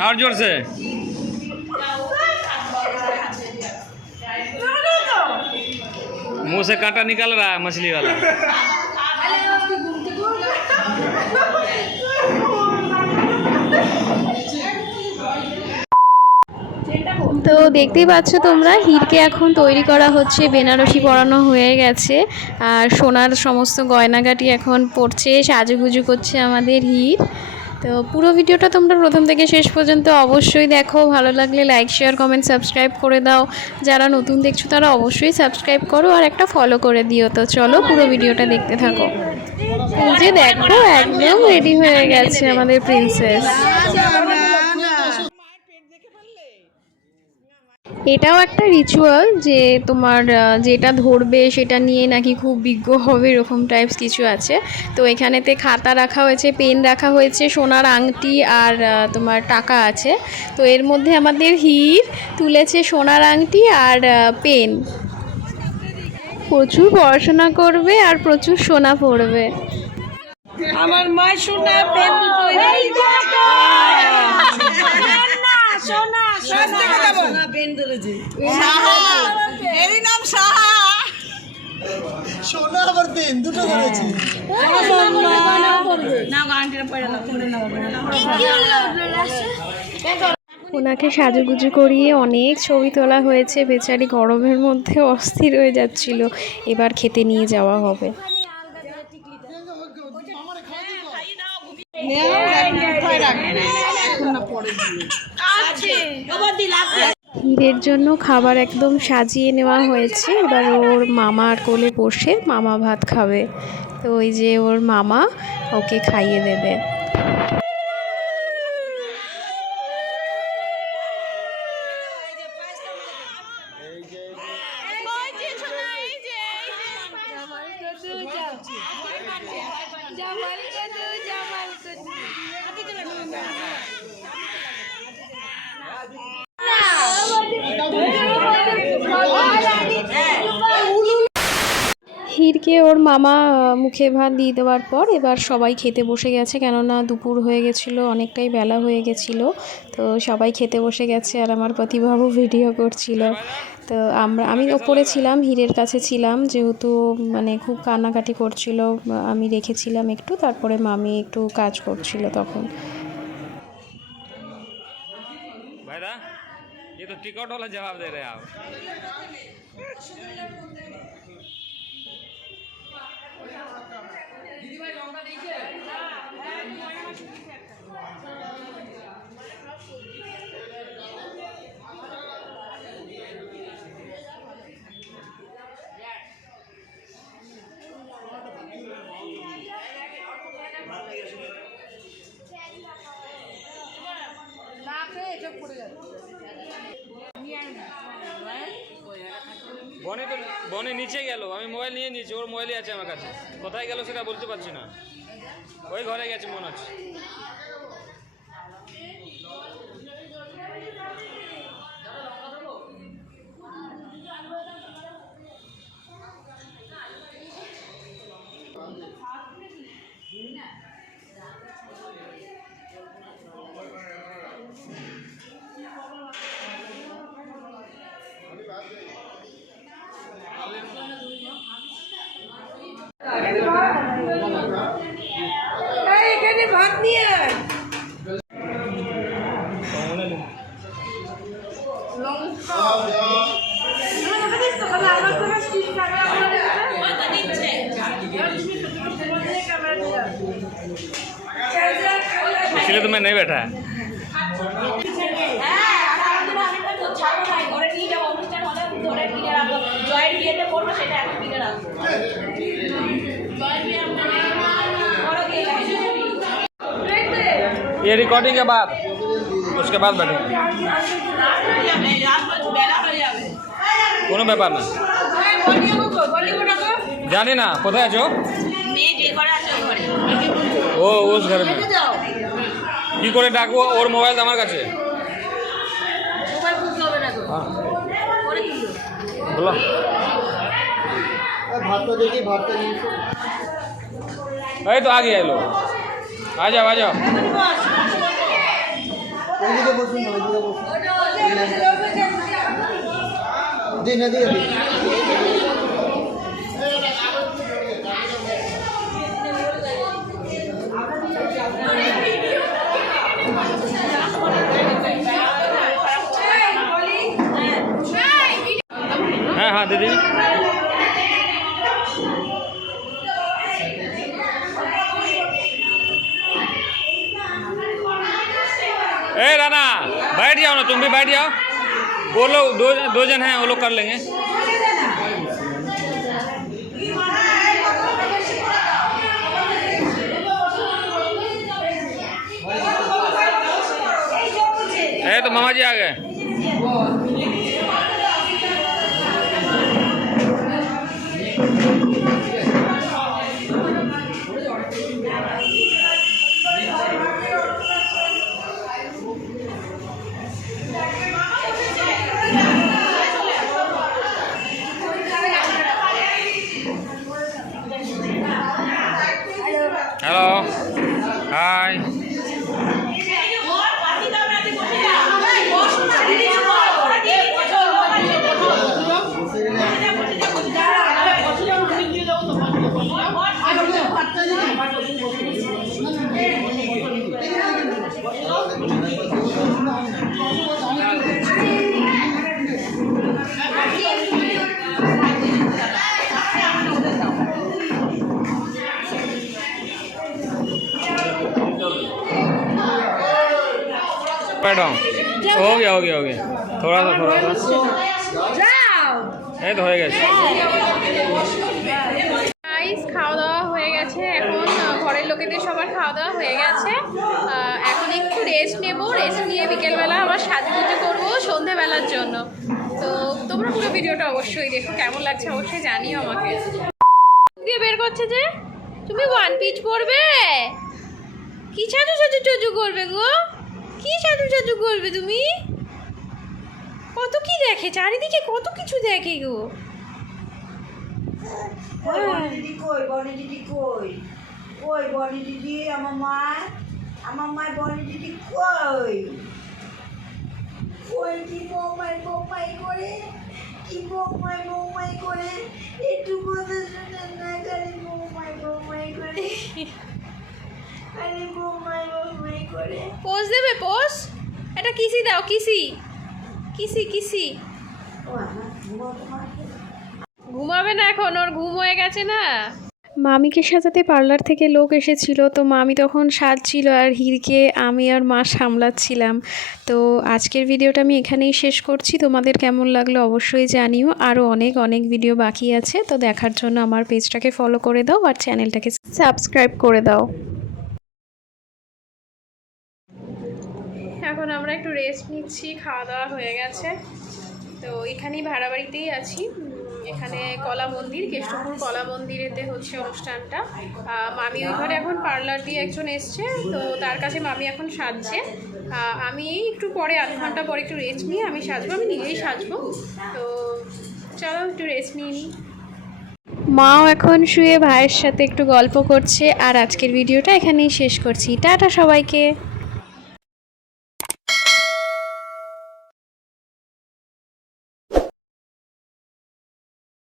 और जोर से। मुंह से कांटा निकल रहा है मछली वाला। তো দেখতেই পাচ্ছ তোমরা, হীরকে এখন তৈরি করা হচ্ছে, বেনারসি পরানো হয়ে গেছে আর সোনার সমস্ত গয়নাগাটি এখন পড়ছে, সাজুগুজু করছে আমাদের হীর। তো পুরো ভিডিওটা তোমরা প্রথম থেকে শেষ পর্যন্ত অবশ্যই দেখো, ভালো লাগলে লাইক শেয়ার কমেন্ট সাবস্ক্রাইব করে দাও, যারা নতুন দেখছো তারা অবশ্যই সাবস্ক্রাইব করো আর একটা ফলো করে দিও। তো চলো পুরো ভিডিওটা দেখতে থাকো। এই যে দেখো একদম রেডি হয়ে গেছে আমাদের প্রিন্সেস। এটাও একটা রিচুয়াল যে তোমার যেটা ধরবে সেটা নিয়ে নাকি খুব বিজ্ঞ হবে, এরকম টাইপস কিছু আছে। তো এখানেতে খাতা রাখা হয়েছে, পেন রাখা হয়েছে, সোনার আংটি আর তোমার টাকা আছে। তো এর মধ্যে আমাদের হীর তুলেছে সোনার আংটি আর পেন। প্রচুর পড়াশোনা করবে আর প্রচুর সোনা পড়বে। আমার মা সোনা পেন সোনা সোনা পেন ধরেছে। এরই নাম সাহা। সোনা আবার পেন দুটো ধরেছে। ওনাকে সাজুগুজু করিয়ে অনেক ছবি তোলা হয়েছে, বেচারি গরমের মধ্যে অস্থির হয়ে যাচ্ছিল। এবার খেতে নিয়ে যাওয়া হবে। হীরের জন্য খাবার একদম সাজিয়ে নেওয়া হয়েছে। এবার ওর মামার কোলে বসে মামা ভাত খাবে। তো ওই যে ওর মামা ওকে খাইয়ে দেবে। হীরকে ওর মামা মুখে ভাত দিয়ে দেওয়ার পর এবার সবাই খেতে বসে গেছে, কেননা দুপুর হয়ে গেছিলো, অনেকটাই বেলা হয়ে গেছিলো। তো সবাই খেতে বসে গেছে আর আমার প্রতিভাবও ভিডিও করছিল। তো আমি ওপরে ছিলাম, হীরের কাছে ছিলাম, যেহেতু মানে খুব কান্নাকাটি করছিল, আমি রেখেছিলাম একটু, তারপরে মামি একটু কাজ করছিল তখন। भाईदा ये तो टिकट वाला जवाब दे रहे हैं आप। বনে তো বনে নিচে গেল, আমি মোবাইল নিয়ে নিয়েছি, ওর মোবাইলই আছে আমার কাছে, কোথায় গেল সেটা বলতে পারছি না, ওই ঘরে গেছে মনে হচ্ছে। এখানে ভাত নিয়ে इसलिए तो मैं नहीं बैठा। ये रिकॉर्डिंग के बाद उसके बाद बैठे কোনো ব্যাপার না, জানি না কোথায় আছো। ও ওস ঘরে में কি করে ডাকবো, ওর মোবাইল আমার কাছে। বলো ভাতটা দেখি, ভাতটা নিয়ে এই তো आ गया लो, आ जाओ आ जाओ। ওইদিকে বসুন না, ওইদিকে বসুন। দিন এদিকে দিন। হ্যাঁ হ্যাঁ দিদি। ए राना बैठ जाओ ना, तुम भी बैठ जाओ। वो लोग दो जन हैं, वो लोग कर लेंगे। तो मामा जी आ गए। Hello hi. बैठो, हो गया थोड़ा सा এই তো হয়ে গেছে। গাইস খাওয়া দাওয়া হয়ে গেছে, এখন ঘরের লোকেদের সবার খাওয়া দাওয়া হয়ে গেছে। এখন একটু রেস্ট নেব, রেস্ট নিয়ে বিকেলবেলা আবার সাজুগুজু করবো সন্ধ্যেবেলার জন্য। তো তোমরা পুরো ভিডিওটা অবশ্যই দেখো, কেমন লাগছে অবশ্যই জানিও আমাকে। দিয়ে বের করছে যে তুমি ওয়ান পিচ পরবে, কি সাজু করবে গো, কি সাজু করবে তুমি? কত কি দেখে চারিদিকে, কত কিছু দেখে গো। বনি দিদি কই বনি দিদি, আমার মা বনি দিদি কই কি বোমাই করে, কি বোমাই করে, একটু কথা শুনে না, খালি বোমাই করে, খালি বোমাই করে। পোজ দেবে, পোজ, এটা কিসি দাও, কিসি। ঘুমাবে না এখন, ওর ঘুম হয়ে গেছে না। মামিকে সাজাতে পার্লার থেকে লোক এসেছিল, তো মামি তখন সাজছিল আর হিরকে আমি আর মা সামলাচ্ছিলাম। তো আজকের ভিডিওটা আমি এখানেই শেষ করছি। তোমাদের কেমন লাগলো অবশ্যই জানিও। আরও অনেক ভিডিও বাকি আছে, তো দেখার জন্য আমার পেজটাকে ফলো করে দাও আর চ্যানেলটাকে সাবস্ক্রাইব করে দাও। এখন আমরা একটু রেস্ট নিচ্ছি, খাওয়া দাওয়া হয়ে গেছে। তো এখানেই ভাড়া বাড়িতেই আছি, এখানে কলা মন্দির, কেষ্টপুর কলা মন্দিরেতে হচ্ছে অনুষ্ঠানটা। মামি ওই ঘরে এখন পার্লার দিয়ে একজন এসছে, তো তার কাছে মামি এখন সাজছে। আমি একটু পরে, আধ ঘন্টা পরে একটু রেস্ট নিয়ে আমি সাজবো, আমি নিজেই সাজবো। তো চলো একটু রেস্ট নিয়ে নিই। মাও এখন শুয়ে ভাইয়ের সাথে একটু গল্প করছে। আর আজকের ভিডিওটা এখানেই শেষ করছি। টাটা সবাইকে।